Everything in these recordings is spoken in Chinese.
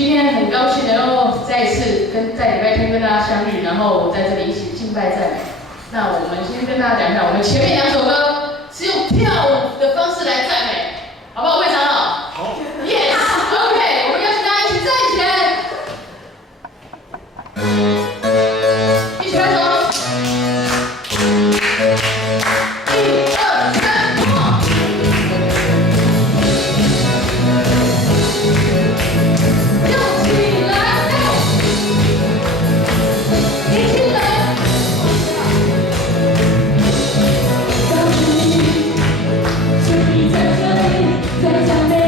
今天很高兴能够再一次在礼拜天跟大家相遇，然后在这里一起敬拜赞美。那我们先跟大家讲一下，我们前面2首歌是用跳舞的方式来赞美，好不好？会长好。好。Yes。OK， 我们邀请大家一起站起来，一起拍手。1、2、3，好。在这里，在将美。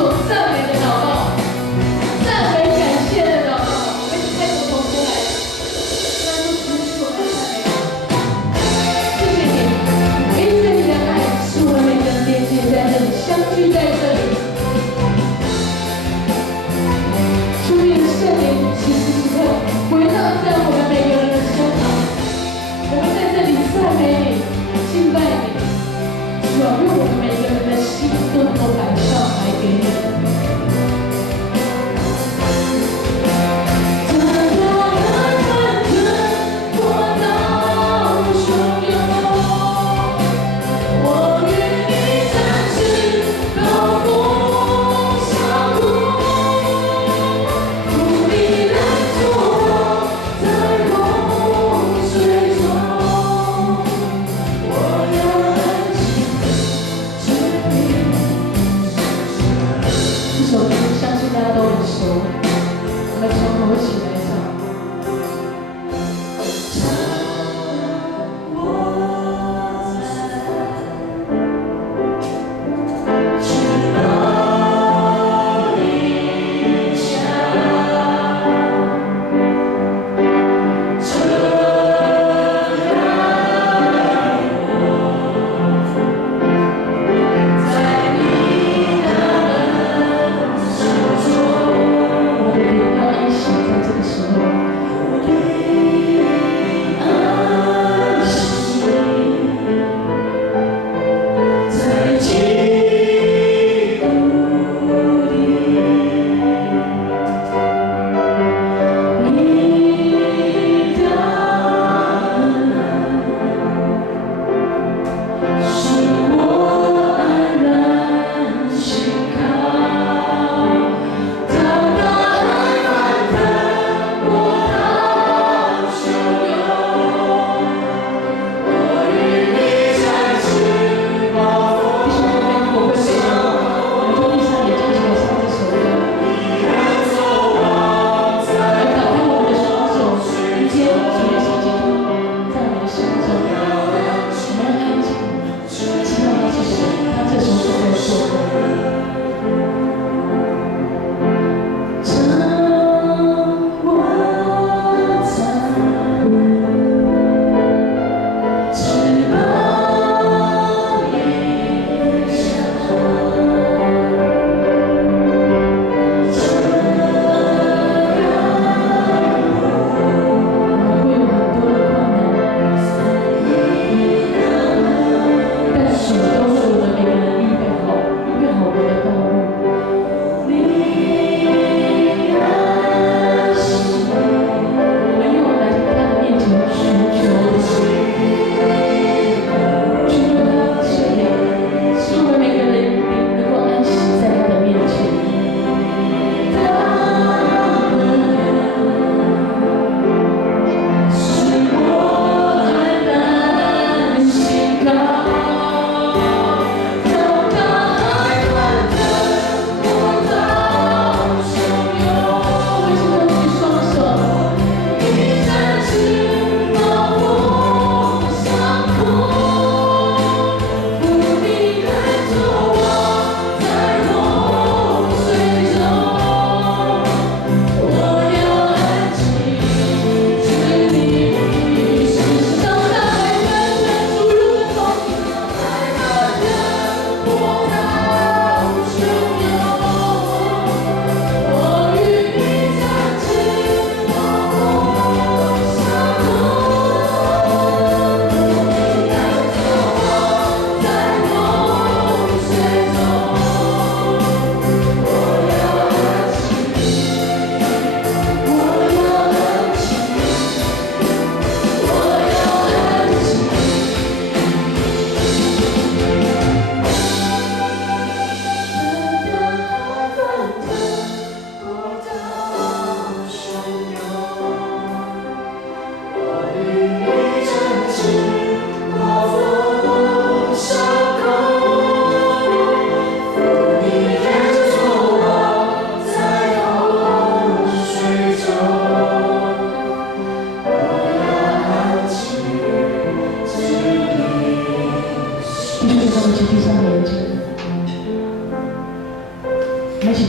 首赞美的祷告，赞美感谢的祷告。我们一起开口同声来，让主持续我们赞美。谢谢你，因着你的爱，使我们每个人连接在这里，相聚在这里。主你的圣灵此时此刻围绕在我们每个人的身旁，我们在这里赞美你，敬拜你。主要用我们每个人的心都能够摆上来给你。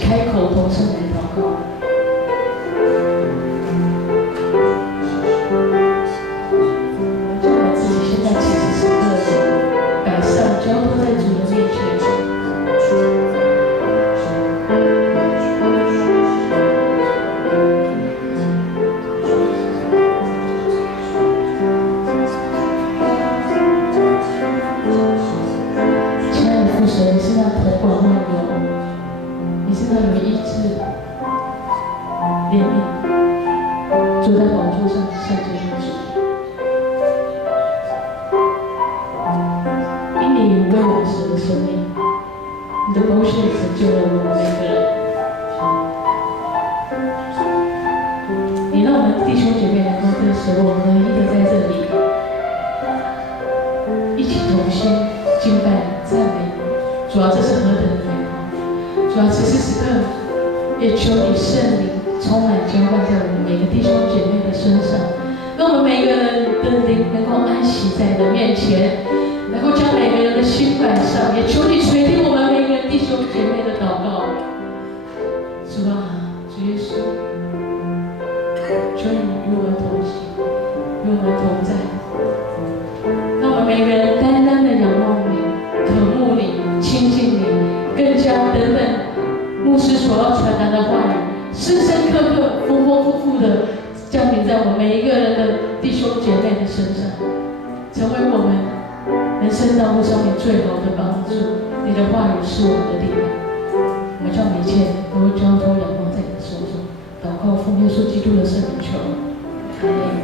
开口同声来祷告。就把自己现在其实是个摆上，交托在主的面前。亲爱的父神，你是那统管万有，你是那有医治、怜悯，坐在宝座上圣洁的主。因你为我们舍了生命，你的宝血拯救了我们每个人。你让我们弟兄姐妹能够跟随我合一的在这里，一起同心敬拜赞美。主要这是何等的美好！主要此时此刻，也求你圣灵充满浇灌在我们每个弟兄姐妹的身上，让我们每个人的灵能够安息在你的面前，能够将每个人的心摆上。也求你垂听我们每个人弟兄姐妹的祷告。主啊，主耶稣，求你与我们同行，与我们同在，让我们每个人单单的仰望你，渴慕你，亲近你，更加等等牧师所要传达的话语，深深刻刻、丰丰富富的降临在我们每一个人的弟兄姐妹的身上，成为我们人生道路上面最好的帮助。你的话语是我们的力量，我们将一切都交托仰望在你的手中，祷告奉耶稣基督的圣名求，阿门。